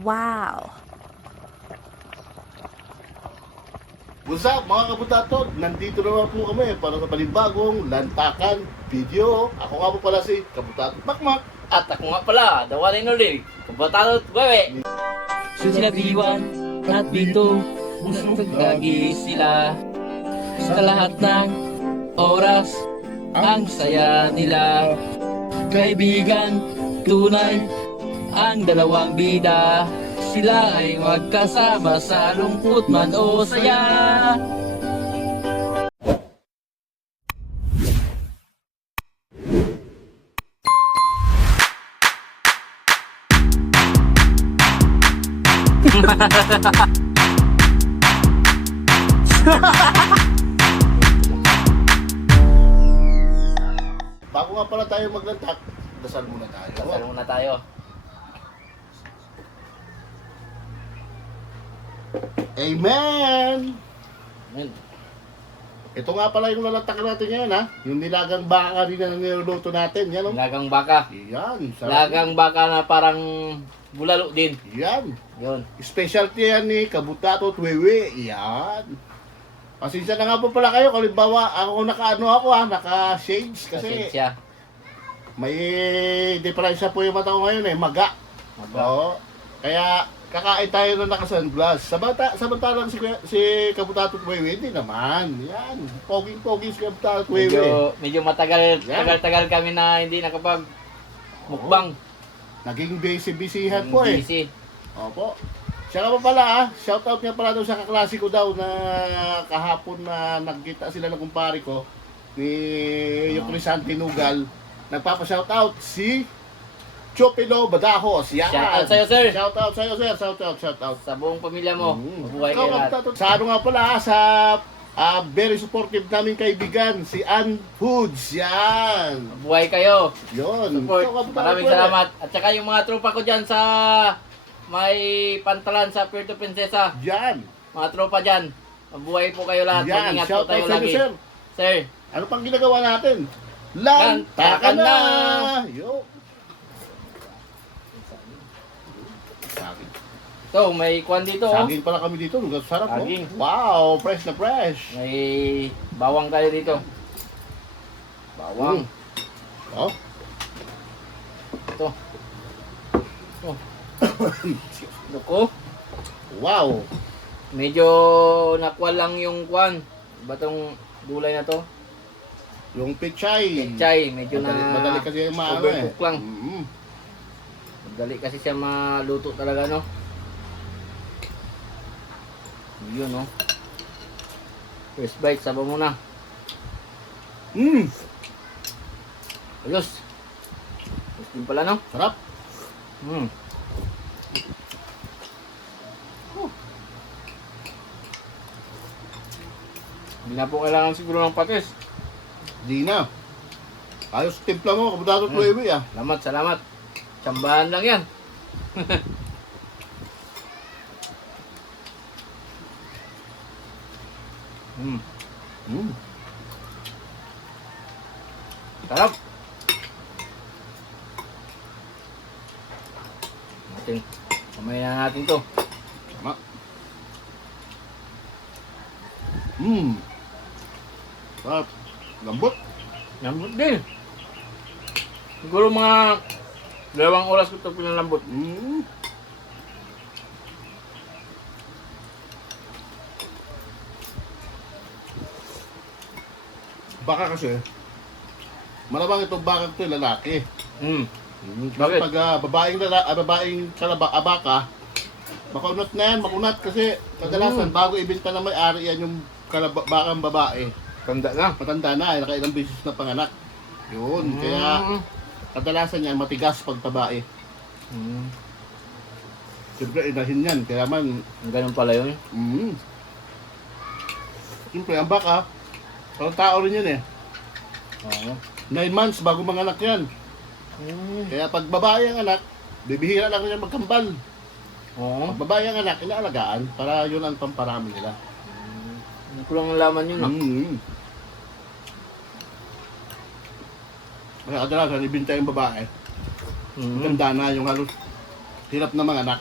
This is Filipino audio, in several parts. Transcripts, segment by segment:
Wow! What's up mga kabutatod? Nandito naman po kami para sa panibagong lantakan video. Ako nga po pala si Kabutatod Makmak. At ako nga pala, the one and only, Kabatalot Bebe. Sila Biwan at Bito, lagi sila sa lahat ng oras. Ang saya nila, kaibigan, tunay, ang dalawang bida. Sila ay magkasama sa lungkot man o saya. Bago nga pala tayo maglantak, dasal muna tayo. Kasal muna tayo. Amen! Amen. Ito nga pala yung lalantakan natin ngayon ha. Yung nilagang baka rin na niluluto natin. Yan o. Lagang baka. Yan. Sarap. Lagang baka na parang bulalo din. Yan. Yun. Specialty yan ni Kabutatot Wewe. Yan. Pasensya na nga po pala kayo. Kalimbawa, ako naka-shades. Kasi Pasensya. may diferensya po yung mata ko ngayon eh. Maga. Maga. Oo. Kaya kakain tayo na naka-sunglass. Samantalang si Kabutatot Wewe, hindi naman. Yan. Poging-poging si Kabutatot Wewe. Medyo matagal, Yan. tagal-tagal kami na hindi nakapag mukbang. Naging busy-busyhan po eh. Busy. Opo. Siya nga pa pala shoutout nga pala daw sa kaklase ko daw na kahapon na nagkita sila ng kumpare ko ni yung Crisante Nugal. Nagpapa-shoutout si Chopilo Badajos. Yan. Shoutout sa'yo, sir. Shoutout sa'yo, sir. Shoutout. Sa buong pamilya mo, mabuhay Ikaw, kayo lahat. Kaputatot. Sa ano nga pala sa very supportive naming kaibigan, si Ann Foods. Yan. Mabuhay kayo. Yun. Support. Ikaw, Kaputatot, Maraming pwede. salamat. At saka yung mga tropa ko dyan sa may pantalan sa Puerto Princesa. Yan. Mga tropa dyan. Mabuhay po kayo lahat. Yan. Mag-ingat po Shoutout tayo sa inyo, lagi. sir. Sir. Ano pang ginagawa natin? Lantakan Lantakan na! na! Yo! Saging. So, may kwan dito. Oh. Saging pala kami dito. Lugar sarap, no? Saging. Wow! Fresh na fresh! May bawang tayo dito. Bawang. Oh? Ito. Oh. Nuko. Wow! Medyo nakuha lang yung kwan. Ba tong gulay na to? Yung pechay. Pechay. Medyo Madali kasi yung maano eh. overcook lang. Mm-hmm. Madali kasi siya maluto talaga, no? Yun, no? First bite, sabaw muna. Ayos. Ayos din pala, no? Sarap! Hindi na po kailangan siguro ng patis. Di na. Ayos timpla mo, Kabutatot Wewe ah. Salamat. Tsambahan lang yan. Sarap. Kamay na natin to. Tama. Sarap. Lambot. Lambot din. Siguro mga 2 oras ko ito pinalambot. Baka kasi, malamang itong baka ito lalaki. Bakit? Pag babaeng baka, makunat na yan, makunat kasi kadalasan bago ibenta na may-ari yan yung bakang babae. Tanda na. Matanda na, nakailang beses na panganak. Yun, kaya kadalasan yan matigas pag babae. Siyempre, inahin yan, kaya man, Ganun pala yun. siyempre, ang baka, parang tao rin yan eh. Oo. 9 months bago manganak yan. Kaya pag babae ang anak, bibihira lang yan magkambal. Oo. Pag babae ang anak, inaalagaan para yun ang pamparami nila. Hindi ko lang nalaman yun. Kaya kadalasan, ibinta yung babae. Ganda na yung halos hirap na mga anak.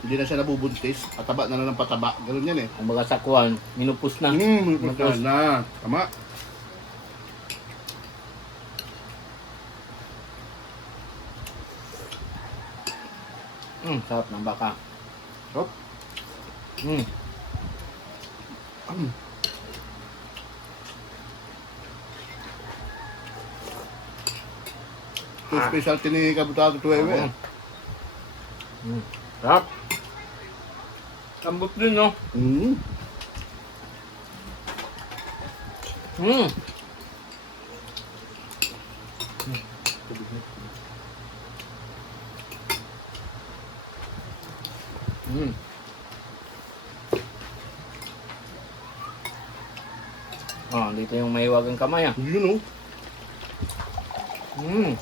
Hindi na siya nabubuntis. Pataba na lang ng pataba. Ganun yan eh. Kumbaga sa kuwan, minupos na. Mapos na. Tama. Sarap ng baka. Sarap. Mm. Ito specialty ni Kabutado Tuwewe. Sarap. Kambot din, no? Mm. Mm. Mm. Dito yung may wagang kamay, ah. Yun oh. Mm.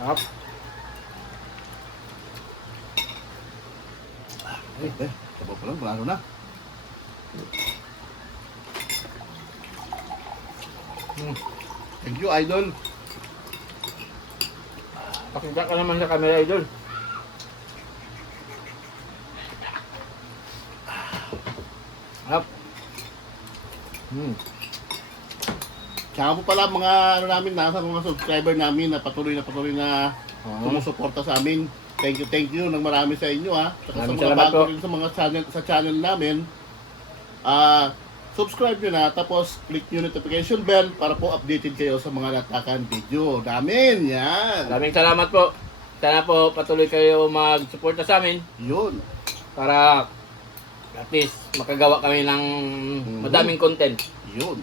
Sarap. Sabaw pa lang, malalo na. Thank you, Idol. Pakita ka naman sa camera, idol. Sarap. Tsaka po pala mga ano namin, nasa mga subscriber namin na patuloy na sumusuporta sa amin. Thank you ng marami sa inyo ha. Saka sa Maraming mga salamat bago po. rin sa mga channel namin. Subscribe nyo na, tapos click nyo notification bell para po updated kayo sa mga natakan video namin. Yan. Maraming salamat po. Sana po patuloy kayo mag-suporta sa amin Yun. para at least makagawa kami ng madaming content. Yun.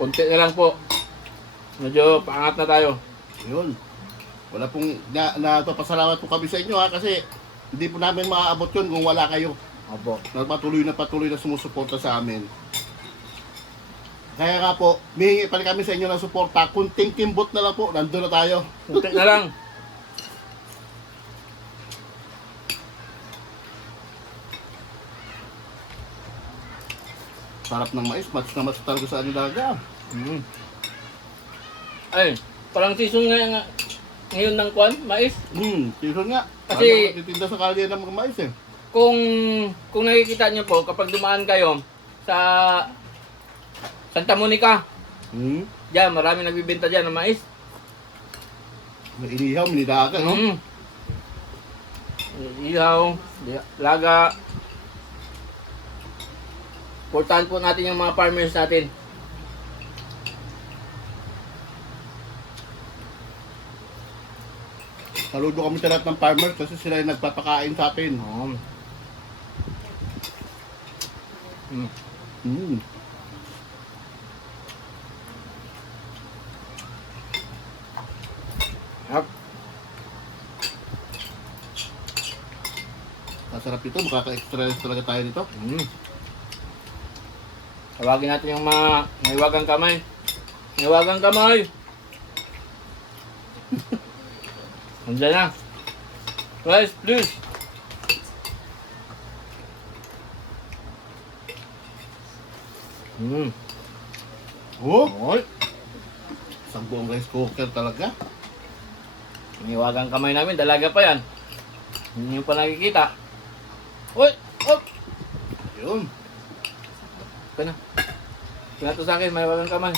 Content na lang po. Medyo paangat na tayo. Yun. Wala pong nagpapasalamat po kami sa inyo ha, kasi hindi po namin maaabot yun kung wala kayo. Opo. Na patuloy na sumusuporta sa amin. Kaya nga po, mihingi pa rin kami sa inyo ng suporta. Kunting kimbot na lang po, nandun na tayo. Content na lang. Sarap ng mais, match na match talaga sa anilaga. Ay, parang season ngayon ng kwan, mais. Season nga. Kasi- Kasi titinda sa kalye ng mga mais eh. Kung nakikita niyo po, kapag dumaan kayo sa Santa Monica, diyan, marami nagbibenta diyan ng mais. May inihaw, may nilaga, no? Ihaw, laga. Portahan po natin yung mga farmers natin. Saludo kami sa lahat ng farmers kasi sila yung nagpapakain sa atin. Yep. Masarap ito, makaka-extra talaga tayo nito. Tawagin natin yung mga naiwagang kamay. Naiwagang kamay! Andiyan na. Guys, please! Oh, Oy! isang buong rice cooker talaga. Naiwagang kamay namin, dalaga pa yan. Hindi nyo pa nakikita. Uy! Oh! Yun. Ito na. Pinato sa akin, may wagang kamay.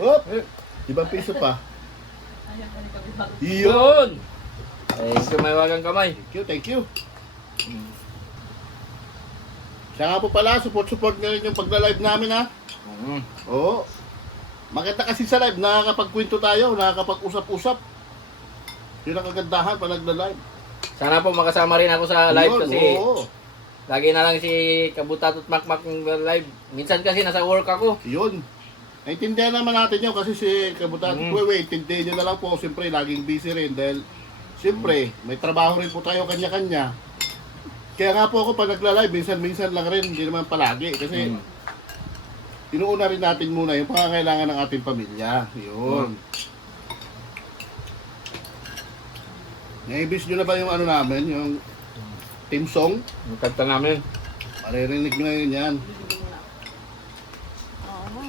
Oh, ibang piso pa. Yun. Yun! Thank you, may wagang kamay. Thank you. Siya nga po pala, support nga rin yung pagla-live namin ha. Oo. Maganda kasi sa live, nakakapagkwento tayo, nakakapag-usap-usap. Yun ang kagandahan pa nagla-live. Sana po makasama rin ako sa live Yun, kasi oo. lagi na lang si Kabutat at Makmak ng live. Minsan kasi nasa work ako. Yun. Naintindihan naman natin yun kasi si Kabutan, intindihan nyo na lang po, siyempre laging busy rin dahil siyempre may trabaho rin po tayo kanya-kanya. Kaya nga po ako pag nagla-live, minsan lang rin, hindi naman palagi kasi inuuna rin natin muna yung pangangailangan ng ating pamilya. Yun. Naibis nyo na ba yung ano namin, yung team song. Yung kanta namin. Maririnig nyo ngayon yan. Oo nga.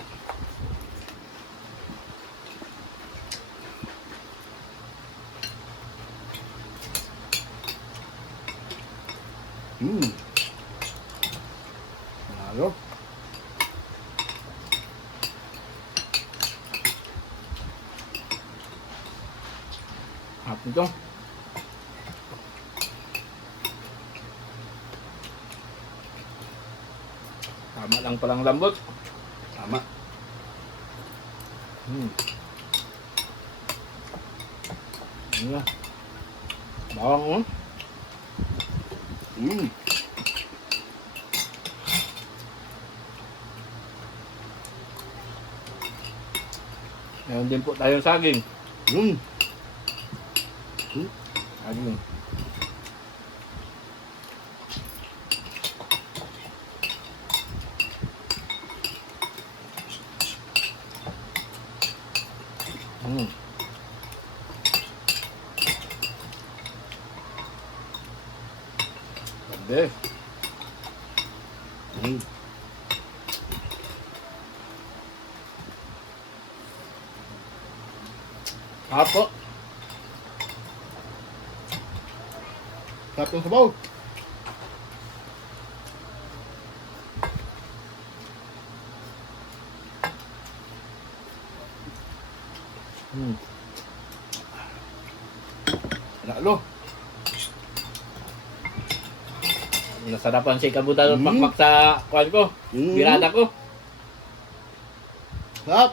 Hmm. Panalo. Hap ito. Tama lang palang lambot. Tama. Hmm. Ano na? Bawang mo. Hmm. Meron din po tayong saging. Hmm. Saging. Hmm. Ganda. Hmm. Apo. Sarap ng sabaw. Hmm. Panalo. Nasarapan si Kabutan Mm. pakmak sa kuwan ko. Mm. Birada ko. Sarap.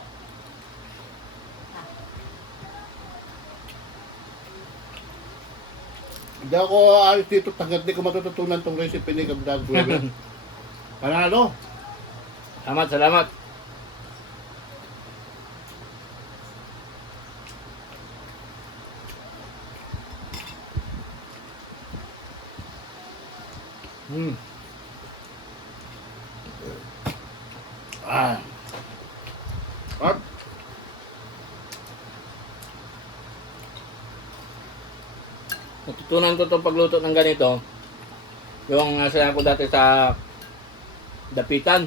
Hindi ako ayos dito, tanggap di ko matututunan tong recipe ni Kapitan Guever. Panalo. Salamat, salamat. Hmm. Ah. At Natutunan ko itong pagluto ng ganito. Yung nasa ko dati sa Dapitan.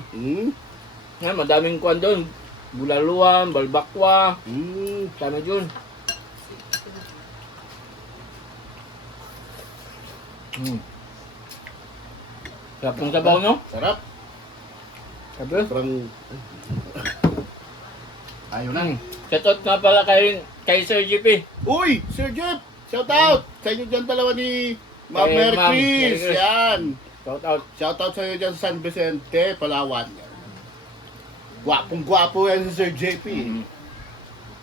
Yan, madaming kuwan doon. Bulaluan, balbakwa, sana yun. Sarap ng sabaw, no? sarap. Sabi? Sobrang... Ayaw na. Shoutout nga pala kay Sir GP. Uy! Sir Jeff! Shout out! Sa inyo dyan dalawa ni Ma'am Kay Mary Ma'am Chris. Mary Chris. Yan. Shoutout. Shout out sa inyo dyan sa San Vicente, Palawan. Gwapong gwapo yan si Sir JP.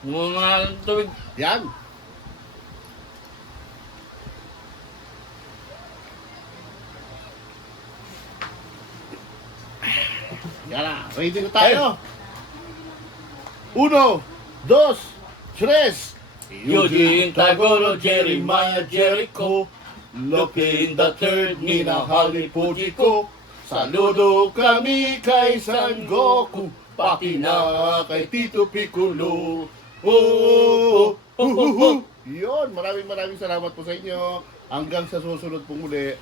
Yung mga tubig. Yan. Yan na. Ready na tayo. Uno, dos, tres. Eugene, Tagoro, Jeremiah, Jericho, Lokin the third, minahali puji ko. Saludo kami kay San Goku, pati na kay Tito Piccolo. Oh, Yun, maraming salamat po sa inyo. Hanggang sa susunod pong muli.